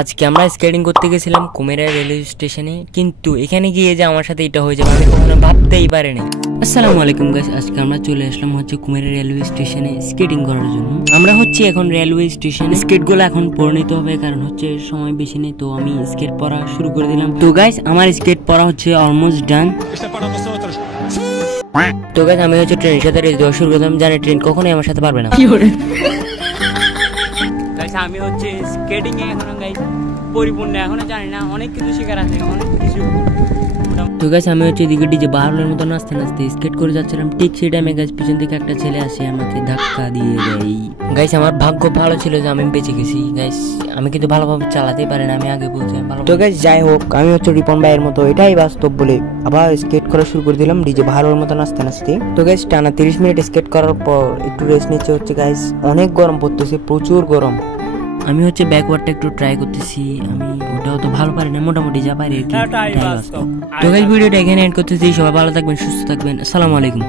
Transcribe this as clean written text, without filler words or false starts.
আজকে আমরা স্কেটিং করতে গেছিলাম কুমিরা রেলওয়ে স্টেশনে, কিন্তু এখানে গিয়ে যে আমার সাথে এটা হয়ে যাবে আমি কখনো ভাবতেই পারিনি। আসসালামু আলাইকুম গাইস, আজকে আমরা চলে আসলাম কুমিরা রেলওয়ে স্টেশনে স্কেটিং করার জন্য। আমরা এখন রেলওয়ে স্টেশনে স্কেটগুলো এখন পরে নিতে হবে, কারণ সময় বেশি নেই। তো আমি স্কেট পরা শুরু করে দিলাম। তো গাইস আমার স্কেট পরা অলমোস্ট ডান। তো গাইস আমি ট্রেনের সাথে রেস দেওয়া শুরু করলাম, জানি ট্রেন কখনোই আমার সাথে পারবে না। আমি স্কেটিং এ এখনো গাইস পরিপূর্ণ, এখনো জানি না, অনেক কিছু শেখার আছে, অনেক কিছু। তো গাইস আমি এদিকে ডিজে বাহারের মতো নাচতে নাচতে স্কেট করে যাচ্ছিলাম। ঠিক সেই টাইমে গাইস পিছন থেকে একটা ছেলে আসে, আমাকে ধাক্কা দিয়ে দেয়। গাইস আমার ভাগ্য ভালো ছিল যে আমি বেঁচে গেছি। গাইস আমি কিন্তু ভালোভাবে চালাতেই পারি না, আমি আগে বলছি ভালো। তো গাইস যাই হোক, আমি রিপন ভাইয়ের মতো এটাই বাস্তব বলে আবার স্কেট করা শুরু করে দিলাম ডিজে বাহারের মতো নাচতে নাচতে। তো গাইস টানা 30 মিনিট স্কেট করার পর একটু রেস্ট নিচ্ছে গাইস গাইস গরম পড়তেছে, প্রচুর গরম। আমি ব্যাকওয়ার্ডটা একটু ট্রাই করতেছি, আমি ওটাও তো ভালো পারি না, মোটামুটি যা পারি। তো গাইস ভিডিওটা এখানে এন্ড করতেছি। সবাই ভালো থাকবেন, সুস্থ থাকবেন। আসসালামু আলাইকুম।